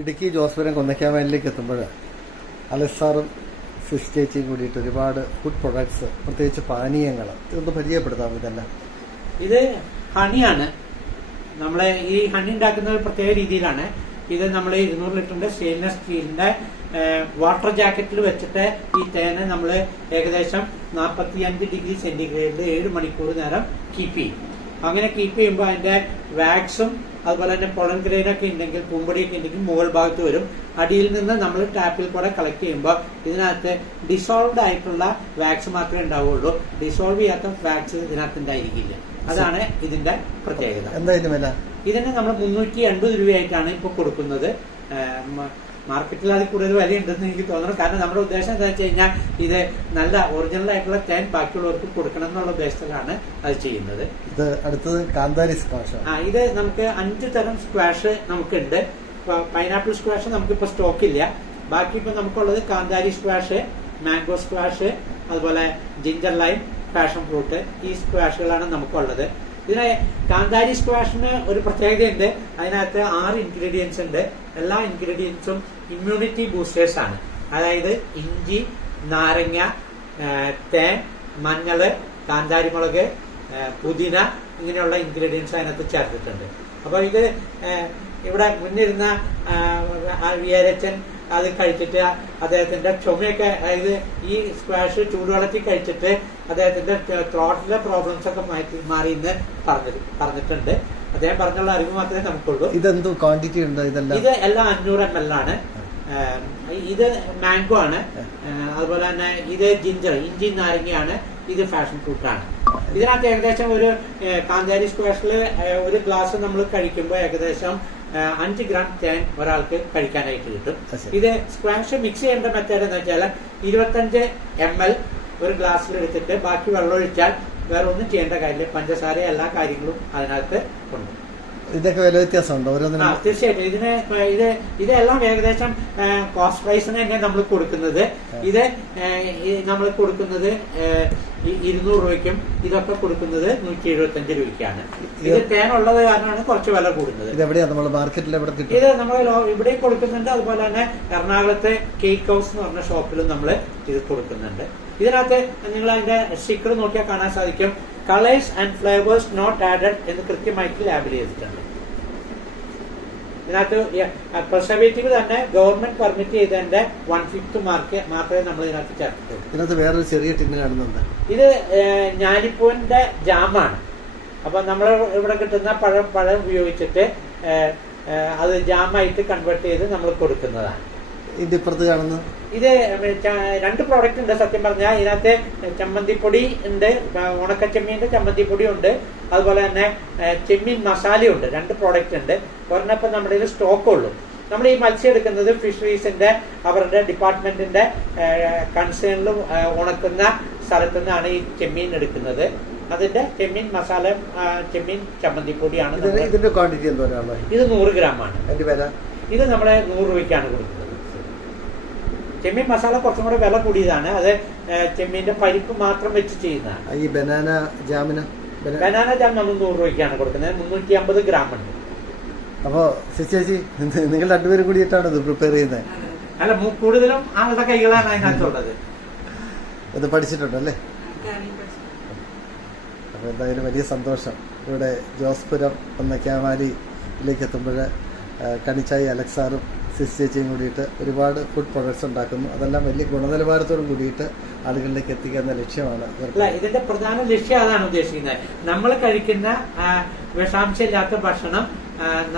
ഇടുക്കി ജോസ്പുരം കൊന്നക്കാമലിലേക്ക് എത്തുമ്പോൾ അലസാറും സിസ് കൂടിയിട്ട് ഒരുപാട് ഫുഡ് പ്രൊഡക്ട്സ് പ്രത്യേകിച്ച് പാനീയങ്ങൾ ഇതൊന്ന് പരിചയപ്പെടുത്താം ഇതെല്ലാം. ഇത് ഹണിയാണ്. നമ്മളെ ഈ ഹണി ഉണ്ടാക്കുന്ന ഒരു പ്രത്യേക രീതിയിലാണ്. ഇത് നമ്മൾ ഇരുന്നൂറ് ലിറ്ററിന്റെ സ്റ്റെയിൻലെസ് സ്റ്റീലിന്റെ വാട്ടർ ജാക്കറ്റിൽ വെച്ചിട്ട് ഈ തേനെ നമ്മൾ ഏകദേശം 45 ഡിഗ്രി സെന്റിഗ്രേഡിൽ ഏഴ് മണിക്കൂർ നേരം കീപ്പ് ചെയ്യും. അങ്ങനെ കീപ്പ് ചെയ്യുമ്പോൾ അതിന്റെ വാക്സും അതുപോലെ തന്നെ പൊളൻ ഗ്രൈനൊക്കെ ഉണ്ടെങ്കിൽ പൂമ്പൊടിയൊക്കെ ഉണ്ടെങ്കിൽ മുകൾ ഭാഗത്ത് വരും. അടിയിൽ നിന്ന് നമ്മൾ ടാപ്പിൽ കൂടെ കളക്ട് ചെയ്യുമ്പോൾ ഇതിനകത്ത് ഡിസോൾവ്ഡ് ആയിട്ടുള്ള വാക്സ് മാത്രമേ ഉണ്ടാവുള്ളൂ ഡിസോൾവ് ചെയ്യാത്ത വാക്സ് ഇതിനകത്ത് ഉണ്ടായിരിക്കില്ല. അതാണ് ഇതിന്റെ പ്രത്യേകത. എന്തായാലും വില? ഇതിന് നമ്മൾ മുന്നൂറ്റി എൺപത് രൂപയായിട്ടാണ് ഇപ്പോൾ കൊടുക്കുന്നത്. മാർക്കറ്റിൽ അതിൽ കൂടുതൽ വിലയുണ്ടെന്ന് എനിക്ക് തോന്നുന്നു. കാരണം നമ്മുടെ ഉദ്ദേശം എന്താ വെച്ച് കഴിഞ്ഞാൽ ഇത് നല്ല ഒറിജിനൽ ആയിട്ടുള്ള തേൻ ബാക്കിയുള്ളവർക്ക് കൊടുക്കണം എന്നുള്ള ഉദ്ദേശത്തിലാണ് അത് ചെയ്യുന്നത്. ഇത് അടുത്തത് കാന്താരി സ്ക്വാഷ് ആ ഇത് നമുക്ക് അഞ്ച് തരം സ്ക്വാഷ് നമുക്കുണ്ട്. പൈനാപ്പിൾ സ്ക്വാഷ് നമുക്കിപ്പോൾ സ്റ്റോക്ക് ഇല്ല. ബാക്കി ഇപ്പൊ നമുക്കുള്ളത് കാന്താരി സ്ക്വാഷ് മാംഗോ സ്ക്വാഷ് അതുപോലെ ജിഞ്ചർ ലൈം പാഷൻ ഫ്രൂട്ട് ഈ സ്ക്വാഷുകളാണ് നമുക്കുള്ളത്. ഇതിന് കാന്താരി സ്ക്വാഷിന് ഒരു പ്രത്യേകതയുണ്ട്. അതിനകത്ത് ആറ് ഇൻഗ്രീഡിയൻസ് ഉണ്ട്. എല്ലാ ഇൻഗ്രീഡിയൻസും ഇമ്മ്യൂണിറ്റി ബൂസ്റ്റേഴ്സ് ആണ്. അതായത് ഇഞ്ചി നാരങ്ങ തേൻ മഞ്ഞൾ കാന്താരിമുളക് മുളക് പുതിന ഇങ്ങനെയുള്ള ഇൻഗ്രീഡിയൻസ് അതിനകത്ത് ചേർത്തിട്ടുണ്ട്. അപ്പോൾ ഇത് ഇവിടെ മുന്നിരുന്ന വിയാരച്ചൻ അത് കഴിച്ചിട്ട് അദ്ദേഹത്തിന്റെ ചുമയൊക്കെ അതായത് ഈ സ്ക്വാഷ് ചൂടുവെള്ളത്തിൽ കഴിച്ചിട്ട് അദ്ദേഹത്തിന്റെ ത്രോട്ടിലെ പ്രോബ്ലംസ് ഒക്കെ മാറ്റി മാറി എന്ന് പറഞ്ഞു പറഞ്ഞിട്ടുണ്ട്. അദ്ദേഹം പറഞ്ഞുള്ള അറിവ് മാത്രമേ നമുക്കുള്ളൂ. ഇതെന്തോ ക്വാണ്ടിറ്റി ഉണ്ട് ഇതെല്ലാം? ഇത് എല്ലാം അഞ്ഞൂറ് എം എൽ ആണ്. ഇത് മാംഗോ ആണ്. അതുപോലെ തന്നെ ഇത് ജിഞ്ചർ ഇഞ്ചി നാരങ്ങയാണ്. ഇത് ഫാഷൻ ഫ്രൂട്ട് ആണ്. ഇതിനകത്ത് ഏകദേശം ഒരു കാന്താരി സ്ക്വാഷിൽ ഒരു ഗ്ലാസ് നമ്മൾ കഴിക്കുമ്പോൾ ഏകദേശം അഞ്ച് ഗ്രാം തേൻ ഒരാൾക്ക് കഴിക്കാനായിട്ട് കിട്ടും. ഇത് സ്ക്വാഷ് മിക്സ് ചെയ്യേണ്ട മെത്തേഡ് എന്ന് വെച്ചാൽ ഇരുപത്തഞ്ച് എം എൽ ഒരു ഗ്ലാസ്സിൽ എടുത്തിട്ട് ബാക്കി വെള്ളം ഒഴിച്ചാൽ വേറെ ഒന്നും ചെയ്യേണ്ട കാര്യമില്ല. പഞ്ചസാര എല്ലാ കാര്യങ്ങളും അതിനകത്ത് ഉണ്ട്. ഇതൊക്കെ വില വ്യത്യാസമുണ്ടോ? ഓരോന്നിനും തീർച്ചയായിട്ടും. ഇതിന് ഇത് ഇതെല്ലാം ഏകദേശം കോസ്റ്റ് പ്രൈസിന് തന്നെ നമ്മൾ കൊടുക്കുന്നത്. ഇത് നമ്മൾ കൊടുക്കുന്നത് ഇരുന്നൂറ് രൂപയ്ക്കും ഇതൊക്കെ കൊടുക്കുന്നത് നൂറ്റി എഴുപത്തി അഞ്ച് രൂപയ്ക്കാണ് ഇത് തേനുള്ളത് കാരണമാണ് കുറച്ച് വില കൂടുന്നത്. ഇത് എവിടെയാ? നമ്മൾ മാർക്കറ്റിൽ എവിടെ കിട്ടും? ഇത് നമ്മൾ ഇവിടെ കൊടുക്കുന്നുണ്ട്. അതുപോലെ തന്നെ എറണാകുളത്തെ കേക്ക് ഹൗസ് എന്ന് പറഞ്ഞ ഷോപ്പിലും നമ്മൾ ഇത് കൊടുക്കുന്നുണ്ട്. ഇതിനകത്ത് നിങ്ങൾ അതിന്റെ സ്റ്റിക്കർ നോക്കിയാൽ കാണാൻ സാധിക്കും. Colours and flavours not added എന്ന് കൃത്യമായിട്ട് ലാബിൽ ചെയ്തിട്ടുണ്ട് ഇതിനകത്ത് പ്രസവേറ്റീവ് തന്നെ ഗവൺമെന്റ് പെർമിറ്റ് ചെയ്തതിന്റെ വൺ ഫിഫ്ത് മാർക്ക് മാത്രമേ നമ്മൾ ഇതിനകത്ത് ചേർത്തിട്ടുള്ളൂ. ഇതിനകത്ത് വേറൊരു ചെറിയ ടിന്ന് കാണുന്നുണ്ട്. ഇത് ഞാലിപ്പൂവിന്റെ ജാമാണ്. അപ്പൊ നമ്മൾ ഇവിടെ കിട്ടുന്ന പഴം പഴം ഉപയോഗിച്ചിട്ട് അത് ജാമായിട്ട് കൺവേർട്ട് ചെയ്ത് നമ്മൾ കൊടുക്കുന്നതാണ്. ഇതിന്റെ ഇപ്പുറത്ത് കാണുന്നു. ഇത് രണ്ട് പ്രോഡക്റ്റ് ഉണ്ട് സത്യം പറഞ്ഞാൽ ഇതിനകത്ത് ചമ്മന്തിപ്പൊടി ഉണ്ട് ഉണക്കച്ചെമ്മീന്റെ ചമ്മന്തിപ്പൊടി ഉണ്ട്. അതുപോലെ തന്നെ ചെമ്മീൻ മസാലയുണ്ട് രണ്ട് പ്രോഡക്റ്റ് ഉണ്ട്. ഒരെണ്ണപ്പം നമ്മുടെ കയ്യിൽ സ്റ്റോക്ക് ഉള്ളൂ. നമ്മൾ ഈ മത്സ്യം എടുക്കുന്നത് ഫിഷറീസിന്റെ അവരുടെ ഡിപ്പാർട്ട്മെന്റിന്റെ കൺസേണിൽ ഉണക്കുന്ന സ്ഥലത്തു നിന്നാണ് ഈ ചെമ്മീൻ എടുക്കുന്നത്. അതിന്റെ ചെമ്മീൻ മസാല ചെമ്മീൻ ചമ്മന്തിപ്പൊടിയാണ് ഇതിന്റെ ക്വാണ്ടിറ്റി എന്തോരാണോ? ഇത് നൂറ് ഗ്രാം ആണ് ഇത് നമ്മളെ നൂറ് രൂപയ്ക്കാണ് കൊടുക്കുന്നത്. ചെമ്മീൻ മസാല കുറച്ചും കൂടെ വില കൂടിയതാണ്. അത് ചെമ്മീന്റെ പരിപ്പ് മാത്രം വെച്ച് ചെയ്യുന്നതാണ്. ഈ ബനാന ജാമിന്? ബന- ബനാന ജാം നമ്മൾ നൂറ് രൂപയ്ക്കാണ് കൊടുക്കുന്നത്. മുന്നൂറ്റി അമ്പത് ഗ്രാം ഉണ്ട് അപ്പോ ചേച്ചി നിങ്ങൾ രണ്ടുപേരും കൂടിയിട്ടാണ് ഇത് പ്രിപ്പയർ ചെയ്യുന്നത് അല്ല മു- കൂടുതലും ആളുടെ കൈകളാണ് അതിനകത്തുള്ളത്. ഇത് പഠിച്ചിട്ടുണ്ടല്ലേ അപ്പോൾ എന്തായാലും വലിയ സന്തോഷം. ഇവിടെ ജോസ്പുരം എന്ന ക്യാമാലിയിലേക്ക് എത്തുമ്പോൾ കണിച്ചായി അലക്സാറും സിസ് കൂടിയിട്ട് ഒരുപാട് ഫുഡ് പ്രൊഡക്ട്സ് ഉണ്ടാക്കുന്നു. അതെല്ലാം വലിയ ഗുണനിലവാരത്തോടും കൂടിയിട്ട് ആളുകളിലേക്ക് എത്തിക്കുക എന്ന ലക്ഷ്യമാണ് അല്ല ഇതിന്റെ പ്രധാന ലക്ഷ്യം അതാണ് ഉദ്ദേശിക്കുന്നത്. നമ്മൾ കഴിക്കുന്ന വിഷാംശമില്ലാത്ത ഭക്ഷണം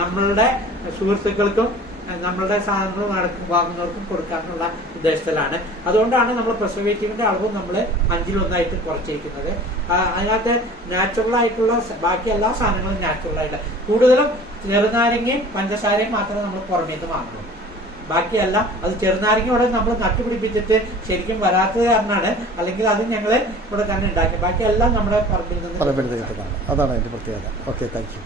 നമ്മളുടെ സുഹൃത്തുക്കൾക്കും നമ്മളുടെ സാധനങ്ങൾ വാങ്ങുന്നവർക്കും കൊടുക്കാനുള്ള ഉദ്ദേശത്തിലാണ്. അതുകൊണ്ടാണ് നമ്മൾ പ്രിസർവേറ്റീവിന്റെ അളവും നമ്മൾ അഞ്ചിലൊന്നായിട്ട് കുറച്ചിരിക്കുന്നത്. അതിനകത്ത് നാച്ചുറൽ ആയിട്ടുള്ള ബാക്കി എല്ലാ സാധനങ്ങളും നാച്ചുറൽ ആയിട്ട്. കൂടുതലും ചെറുനാരങ്ങയും പഞ്ചസാരയും മാത്രമേ നമ്മൾ പുറമേന്ന് വാങ്ങുള്ളൂ. ബാക്കിയല്ല അത് ചെറുനാരങ്ങ ഇവിടെ നമ്മൾ നട്ടുപിടിപ്പിച്ചിട്ട് ശരിക്കും വരാത്തത് കാരണമാണ്. അല്ലെങ്കിൽ അത് ഞങ്ങൾ ഇവിടെ തന്നെ ഉണ്ടാക്കി. ബാക്കിയെല്ലാം നമ്മുടെ പറമ്പിൽ നിന്ന് അതാണ് അതിന്റെ പ്രത്യേകത. Okay thank